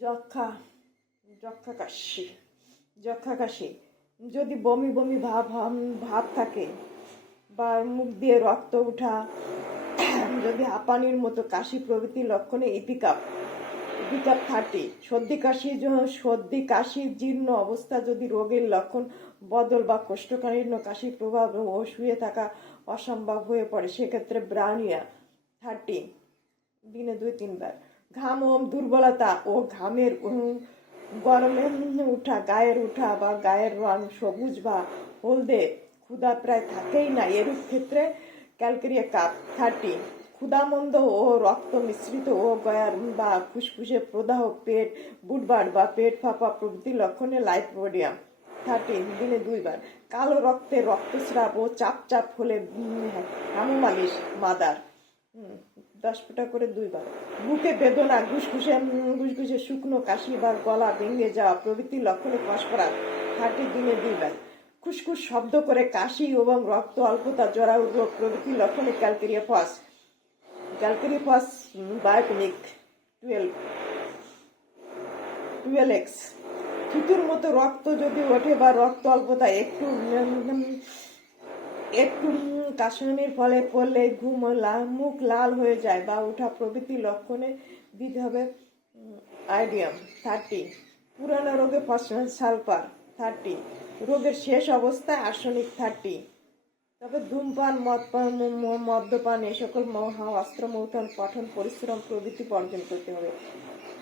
যক্ষা যক্ষা কাশি যদি বমি বমি ভাব থাকে বা মুখ দিয়ে রক্ত ওঠা, যদি হাঁপানির মতো কাশি প্রভৃতি লক্ষণে ইপিকাপ 30। সর্দি কাশি জীর্ণ অবস্থা যদি রোগের লক্ষণ বদল বা কোষ্ঠকাঠিন্য কাশির প্রভাব ও শুয়ে থাকা অসম্ভব হয়ে পড়ে, সেক্ষেত্রে ব্রাউনিয়া 30 দিনে 2-3 বার। ঘাম ও দুর্বলতা ও ঘামের গরমে উঠা, গায়ের উঠা বা গায়ের রং সবুজ বা হলদে, ক্ষুধা প্রায় থাকেই না, এরূপ ক্ষেত্রে ক্যালকেরিয়া কাপ 30। ক্ষুধামন্দ ও রক্ত মিশ্রিত ও গয়ার বা ফুসফুসে প্রদাহ, পেট বুটবার বা পেট ফাঁপা প্রভৃতি লক্ষণে লাইপোডিয়াম 30 দিনে 2 বার। কালো রক্তে রক্তস্রাব ও চাপ হলে হ্যামোমালিশ মাদার 10 ফোঁটা করে 2 বার। বুকে বেদনা, ঘুষঘুষে শুকনো কাশি বা গলা ভেঙে যাওয়া প্রভৃতি লক্ষণে ফসফরাস 30 দিনে 2 বার। খুসখুস শব্দ করে কাশি এবং রক্ত অল্পতা, জরায়ু রোগ প্রভৃতি লক্ষণে ক্যালকেরিয়া ফস বায়োটনিক 12x। থুতুর মতো রক্ত যদি ওঠে বা রক্ত অল্পতা, একটু কাশনের ফলে পড়লে মুখ লাল হয়ে যায় বা ওঠা প্রভৃতি লক্ষণে দিতে হবে আয়োডিয়াম 30। পুরানো রোগে ফসফরাস সালফার 30। রোগের শেষ অবস্থায় আর্সেনিক 30। তবে ধূমপান, মদ্যপান এ সকল অস্ত্র মৌথন, পঠন, পরিশ্রম প্রভৃতি বর্জন করতে হবে।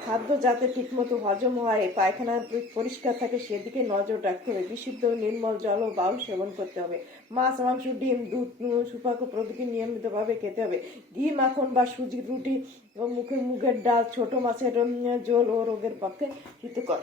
খাদ্য যাতে ঠিকমতো হজম হয়, পায়খানা পরিষ্কার থাকে সেদিকে নজর রাখতে হবে। বিশুদ্ধ নির্মল জল ও বাউল সেবন করতে হবে। মাছ, মাংস, ডিম, দুধ, সুপাক প্রভৃতি নিয়মিতভাবে খেতে হবে। ঘি, মাখন বা সুজির রুটি ও মুগের ডাল, ছোট মাছের ঝোল ও রোগের পক্ষে হিতকর।